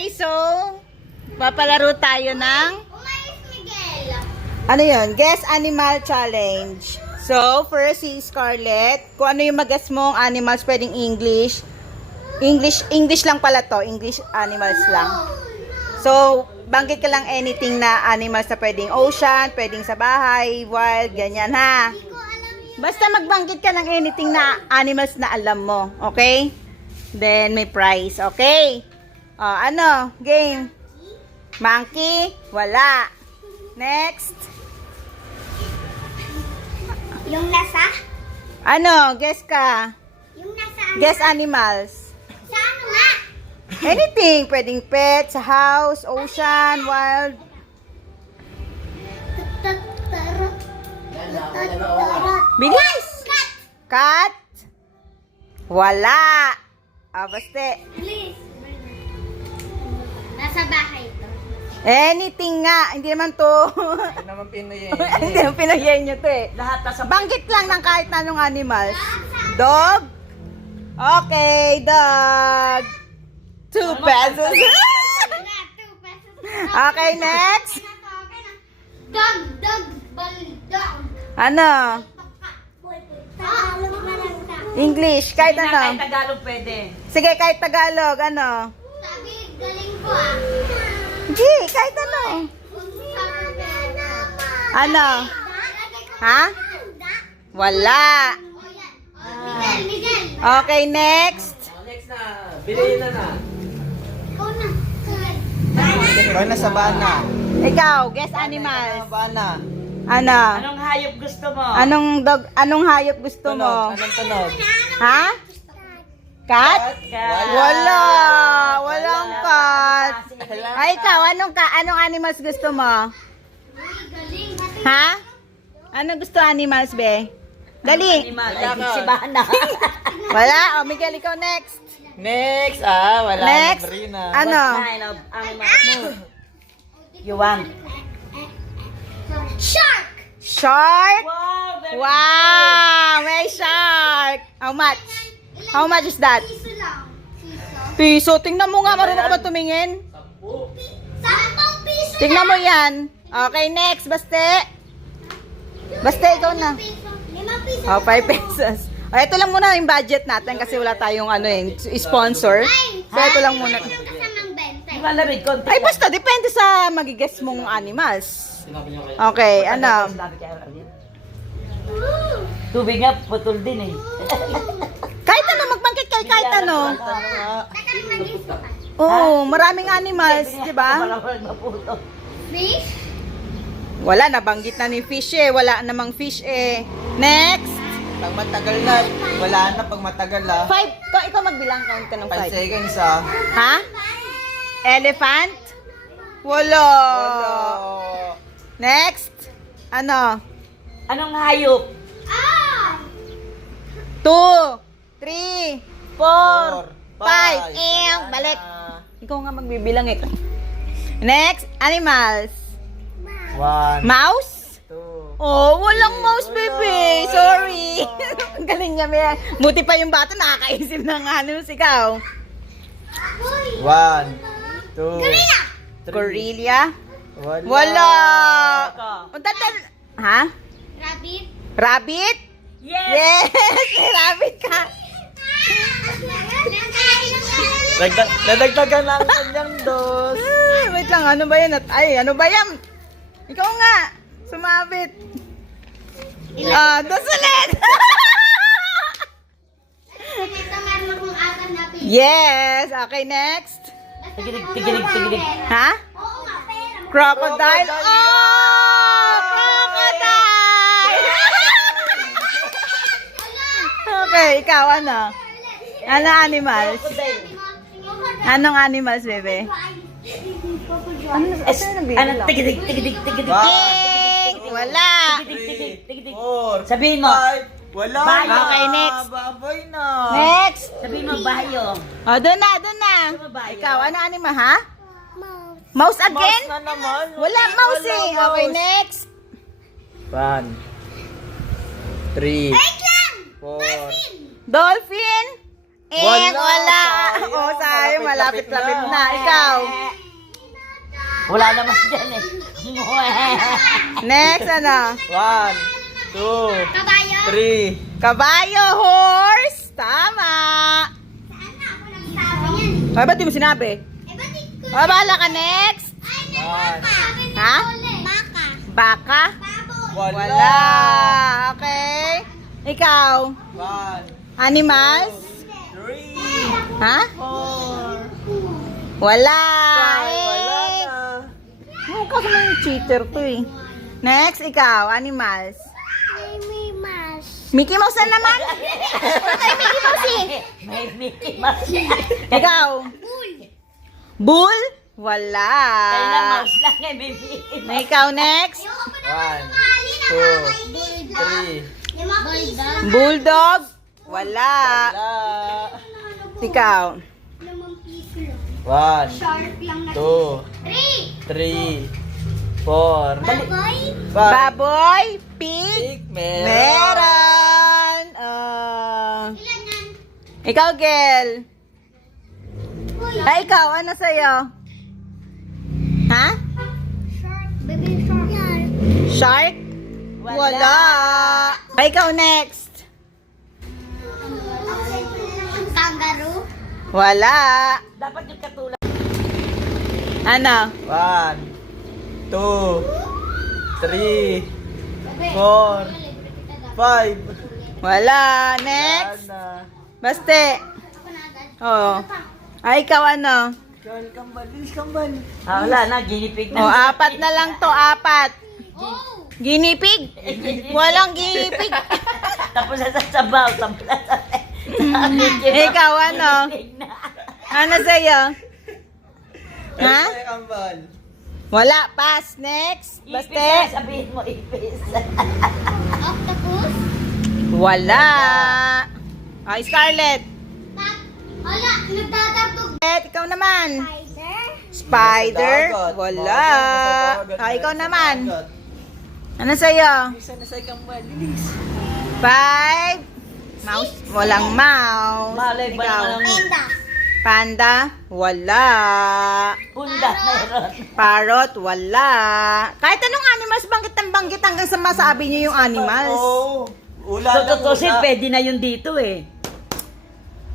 guys, so papalaro tayo ng Umayos, Miguel. ano yun? Guess Animal Challenge. So, first si Scarlett. Kung ano yung magas mong animals, pwedeng English. English lang pala to. English animals lang. So, banggit ka lang anything na animals na pwedeng ocean, pwedeng sa bahay, wild, ganyan ha. Basta magbanggit ka ng anything na animals na alam mo. Okay? Then, may prize. Okay? Ano? Game. Monkey? Wala. Next. Yung nasa? Ano? Guess ka. Yung nasa ano? Guess animals. Sa ano nga? Anything. Pwedeng pet, sa house, ocean, wild. Tarot. Bilis! Cat? Wala. Basta. Please. Nasa bahay ito. Anything nga. Hindi naman to. Hindi naman Pinoy Hindi naman pinahiyan nyo to eh. Lahat nasa Banggit lang ng kahit na anong animals. Dog? Okay, dog. 2 pesos. Wala, 2 pesos. Okay, next. Dog, dog, dog. Ano? Tagalog na lang sa. English, kahit Kahit ano. Tagalog pwede. Sige, kahit Tagalog, ano. Sabi, galing ko ah. Hindi, kahit ano. Ano? Ha? Wala. Miguel, Miguel. Okay, next. Next na. Bilihin na. Ikaw na. Ikaw na sa bana. Ikaw, guess animals. Bana. Ano? Anong hayop gusto mo? Anong hayop gusto mo? Anong tunog? Ha? Cat? Cat. Wala. Walang cat. Ay, ikaw, anong animals gusto mo? Galing. Ha? Anong gusto animals, be? Dali. Animal. Si Bana. Wala. O, Miguel, ikaw next. Next. Wala. Next. Brina. Ano? What kind of animals mo? You want? Shark. Shark? Wow, very Wow! May shark! How much? How much is that? Piso lang. Piso. Piso. Tingnan mo nga, marunong ka ba tumingin? 10 piso Tingnan mo yan. Okay, next. Baste. Baste, ikaw na. 5 piso. Oh, 5 pesos. Ito lang muna yung budget natin kasi wala tayong sponsor. So, ito lang muna. Ang kasamang benta. Di ba lamig? Konti Ay, basta. Depende sa magigas mong animals. Okay, ano? Tubig nga, putol din eh. Kahit ano, magbanggit kayo kahit ano. Tagal mag-isip ka. Oo, maraming animals, di ba? Fish? Wala, nabanggit na ni fish eh. Wala namang fish eh. Next. Pag matagal na, wala na pag matagal 5. Ikaw magbilang, count ka ng 5 5. seconds Ha? Elephant? Wala. Next. Ano? Anong hayop? 2, 3, 4, 5. Balik. Ah. Ikaw nga magbibilang eh. Next. Animals. 1, Mouse? 2, Oh, walang mouse, bebe. Sorry. Ang galing niya, Mia. Buti pa yung bata nakakaisip ng animals. Ikaw. 1, 2, Gorilla? Wala. Wala. Ha? Rabbit? Rabbit? Yes! Yes! May rabbit ka. Nadagdagan lang kanyang dos. Wait lang, ano ba yan? Ay, ano ba yan? Ikaw nga. Sumabit. Dos ulit. Ito meron akong 4 na piso. Yes. Okay, next. Tigilig. Ha? Oo nga, pera. Crocodile. Oh! Crocodile! Okay, ikaw ano? Ano animals? Anong animals, bebe? Ano? Tigilig. Wala. Tigilig. 4, Sabihin mo. 5, wala Bayo. na. Okay, next. Baboy na. Next. Sabihin mo, bayo. Oh, doon na. Ikaw, ano animal, ha? Mouse again? Mouse na naman. Wala mouse eh. Okay, next. 1, 3, 4, Dolphin? Wala. Oh, sayang. Malapit-lapit na. Ikaw. Wala naman dyan eh. Next, ano? 1, 2, Kabayo. 3. Kabayo, horse. Tama. Sana ako nagsabi yan. Ay, ba't di mo sinabi? Eh, ba't di ko? O, bahala ka next. Ay, One. sabi ni Ha? Ole. Baka. Baka? Baboy. Wala. Okay. Ikaw. 1, Animals? 3, Ha? 4. Wala. Wala na. Oh, kasi may cheater to eh. Next, ikaw. Animals. May mas. Mickey Mouse na naman. Wala tayo Mickey Mouse eh. May Mickey Mouse. Ikaw. Bull. Bull? Wala. Kaya lang mouse lang eh, may Mickey Mouse. Ikaw next. Ayoko pa naman 1, sumali. 2, Nakakainis lang. 3. Limang piso. Bulldog? Wala. Wala. Ikaw. Limang piso lang. 1, Sharp lang na. 2, 3, 4. Baboy. 5. Baboy? Pig? Pig. Meron. Meron. Ilan yan? Ikaw, Gel. Uy. Ay, ikaw. Ano sa'yo? Ha? Shark. Baby shark. Shark? Wala. Ay, ikaw next. Kangaroo. Wala. Dapat yung katulad. Ano? 1, 2, 3, 4, 5. Wala. Next. Wala. Baste. Ako na agad. Oo. Ay, ikaw ano? Kal, kambal. Bilis kambal. Ah, wala na, ginipig O, na. apat na lang to. Apat. Oh. Ginipig? Walang ginipig. Tapos na sa sabaw, tapos na sa... Ikaw ano? Ginipig na. Ano sa'yo? Ha? Ay, kambal. Wala. Pass. Next. Ipis Baste. na, sabihin mo, ipis. Octopus. Wala. Ay, Scarlett. Hala, nagtatatog. Ikaw naman. Spider. Spider. Nasa dagat. Wala. Nasa dagat. Ay, ikaw Nasa naman. dagat. Ano sa'yo? Isa na sa kambal. Bilis. 5. Mouse. Walang mouse. Malay ba Ikaw. naman ang Panda. Panda. Wala. punda meron? Parrot. Wala. Kahit anong animals, banggit ng banggit hanggang sa masabi niyo yung animals. Oo. Ula So, lang tutusin, ula. pwede na yun dito eh.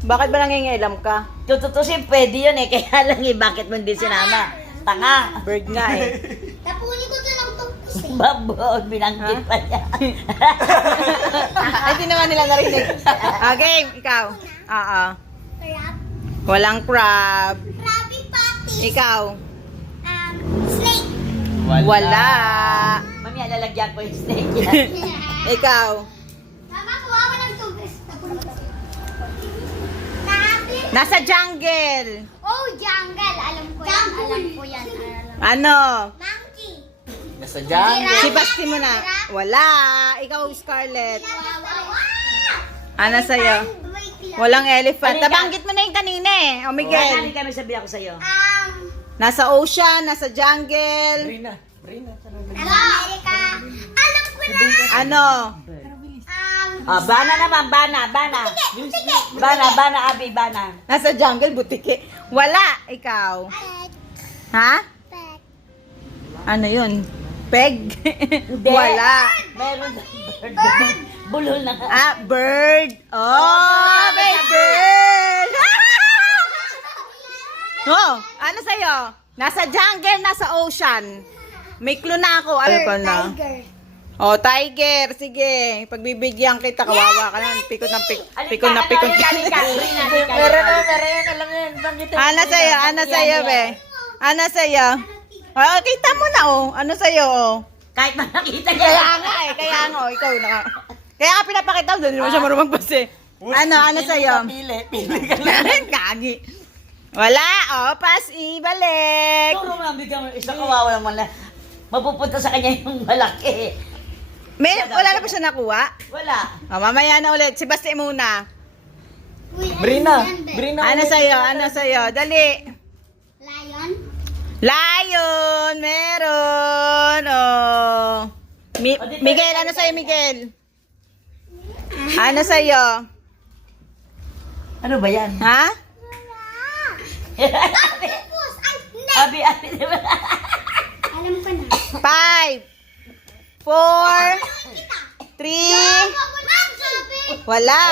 Bakit ba nangingilam ka? Tutusin, pwede yun eh. Kaya lang eh, bakit mo hindi sinama? Tanga. Bird nga eh. Tapunin ko to ng tupos eh. Babon, binanggit pa niya. Ay, di naman nila narinig. Okay, ikaw. Oo. Crab. Walang crab. Krabby Patty. Ikaw. Snake. Wala. Mami, lalagyan ko yung snake yan. Ikaw. Mama, kuha ko ng tubig. Tapunin ko. Nabi. Nasa jungle. Oh, jungle. Alam ko yan. Alam ko yan. Ano? Monkey. Nasa jungle. Si Basti mo na. Wala. Ikaw, Scarlett. Wow. Ano sa'yo? Walang elephant. Nabanggit mo na yung kanina eh. O, Kaya Miguel. kami sabihan ko sa'yo. Nasa ocean, nasa jungle. Brina. Brina. America. Alam ko na. Ano? Ah, bana naman, bana. Bana, Abi, bana. Nasa jungle, butike. Wala. Ikaw. Ha? Ano yun? Peg? Hindi. Wala. Meron bird. Bulol na nga. Ah, bird. Oh, may bird. Oh, ano sa'yo? Nasa jungle, nasa ocean. May clue na ako. Ano ko na? Tiger. Oh, tiger. Sige. Pagbibigyan kita, kawawa ka na. Pikot ng pikot. Pikot na pikot. Meron na, alam mo yun. Ano sa'yo? Ano sa'yo, be? Ano sa'yo? Oh, kita mo na, oh. Ano sa'yo, oh? Kahit man nakita niya. Kaya nga eh. Kaya nga, oh. Ikaw na. Kaya nga pinapakita ko. Doon naman siya marumang basi. Ano sa'yo? Pili ka lang. Gagi. Wala. Oh, pass. Ibalik. Turo mo lang, bigyan mo. Isa kawawa naman lang. Mapupunta sa kanya yung malaki. Wala na pa siya nakuha? Wala. Oh, mamaya na ulit. Si Basti muna. Uy, Brina. yan, be? Brina. Ano sa'yo? Ano sa'yo? Dali. Lion. Lion. Meron. Oh. Miguel, ano sa'yo, Miguel? Ano sa'yo? Ano ba yan? Ha? Octopus! Ay, hindi! Abi, di ba? Alam ko na. 5, 4, 3, Ma'am, sabi! wala.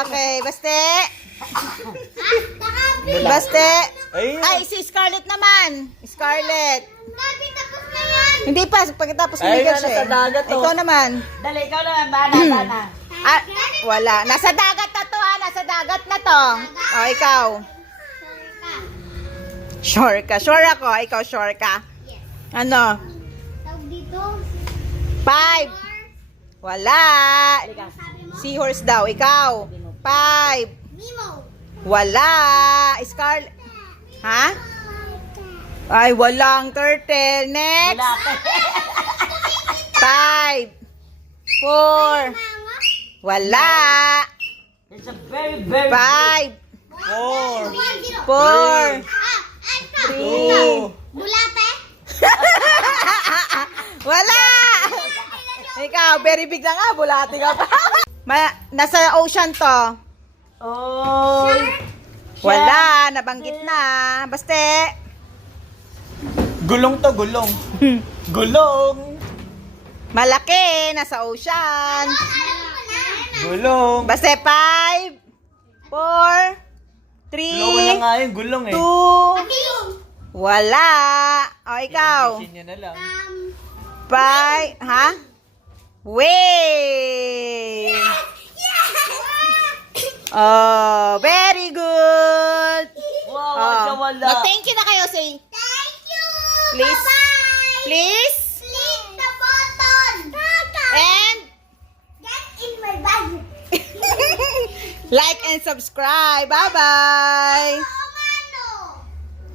Okay, baste. Nakabi! Baste. Ayun. Ay, si Scarlett naman. Scarlett. Sabi, tapos na yan! Hindi pa, pagkatapos Ay, umigas nasa eh. dagat to. Ikaw naman. Dali, ikaw naman, bana. Ah, wala. Nasa dagat na to ha, nasa dagat na to. O, ikaw. Sure ka. Sure ako, ikaw sure ka. Yes. Ano? Tawag dito. 5. Wala. Seahorse daw, ikaw. 5. Nemo. Wala. Scarlett. Ha? Ay, walang turtle. Next. Wala ka. 5. 4. Mama. Wala. It's a very, very 5. 4. 4. Ito. 3. Bulate. Wala. Ikaw, very big na nga. Bulati ka pa. Nasa ocean to. Oh. Wala. Nabanggit na. Baste. Gulong to, gulong. Gulong. Malaki. Nasa ocean. Alam ko na. Gulong. Baste 5. 4. Gulong na 3. nga yung gulong eh. 2. Pilong. Wala. O, ikaw. Isin nyo na lang. 5. Ha? Wave. Oh, very good. Wow, wala. Thank you na kayo. Say, Thank you. Please. Bye-bye. please. Click the button. And Get in my bag. like and subscribe. Bye-bye.